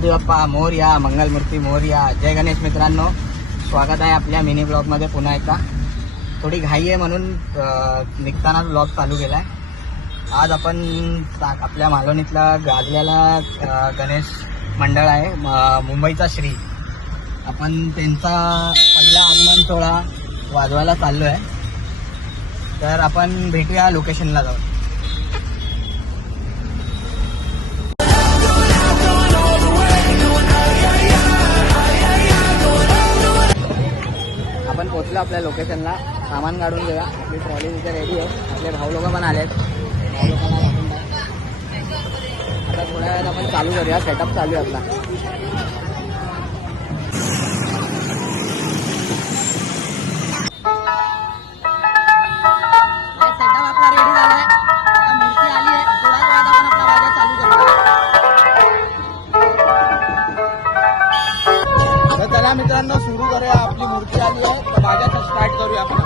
गणपती बाप्पा मोरया, मंगलमूर्ती मोरया. जय गणेश मित्रांनो, स्वागत आहे आपल्या मिनी ब्लॉगमध्ये पुन्हा एकदा. थोडी घाई आहे म्हणून निघताना ब्लॉग चालू केला आहे. आज आपण आपल्या मालवणीतला गाजलेला गणेश मंडळ आहे मुंबईचा श्री, आपण त्यांचा पहिला आगमन सोहळा वाजवायला चाललो आहे. तर आपण भेटूया लोकेशनला जाऊन. आपण पोचलो आपल्या लोकेशनला. सामान काढून घेऊया. आपली ट्रॉली तिथे रेडी आहे. आपले भाऊ लोक पण आलेत. भाऊ लोकांना दाखवून द्या. आता थोड्या वेळात आपण चालू करूया. सेटअप चालू आहे आपला. सेटअप आपला रेडी झाला आहे. आता मूर्ती आली आहे. थोड्याच वेळात आपण आपला वाजा चालू करूया. तर चला मित्रांनो, सुरू करूया. आपली मूर्ती आली आहे तर वाजाचा स्टार्ट करूया आपण.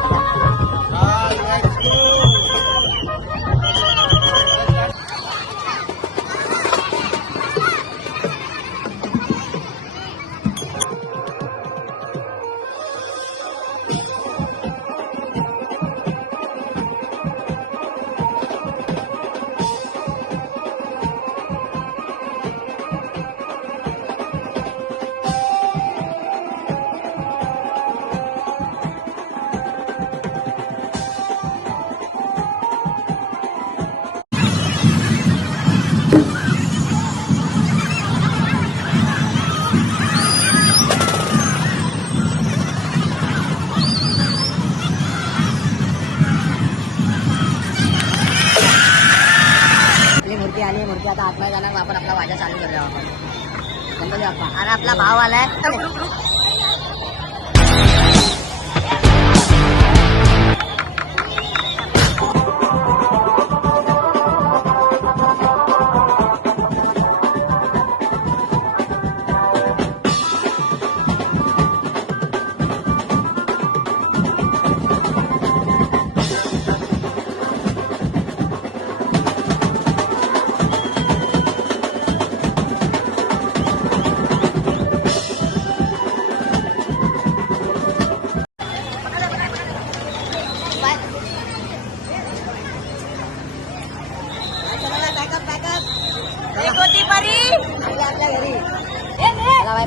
आली मूर्ती आता आत्मा जाणार. आपण आपला वाजा चालू करूया. आपण गणपती बाप्पा. आणि आपला भाव आलाय.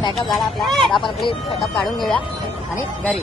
बॅकअप झाला आपला. आपण आपली सेटअप काढून घेऊया आणि घरी.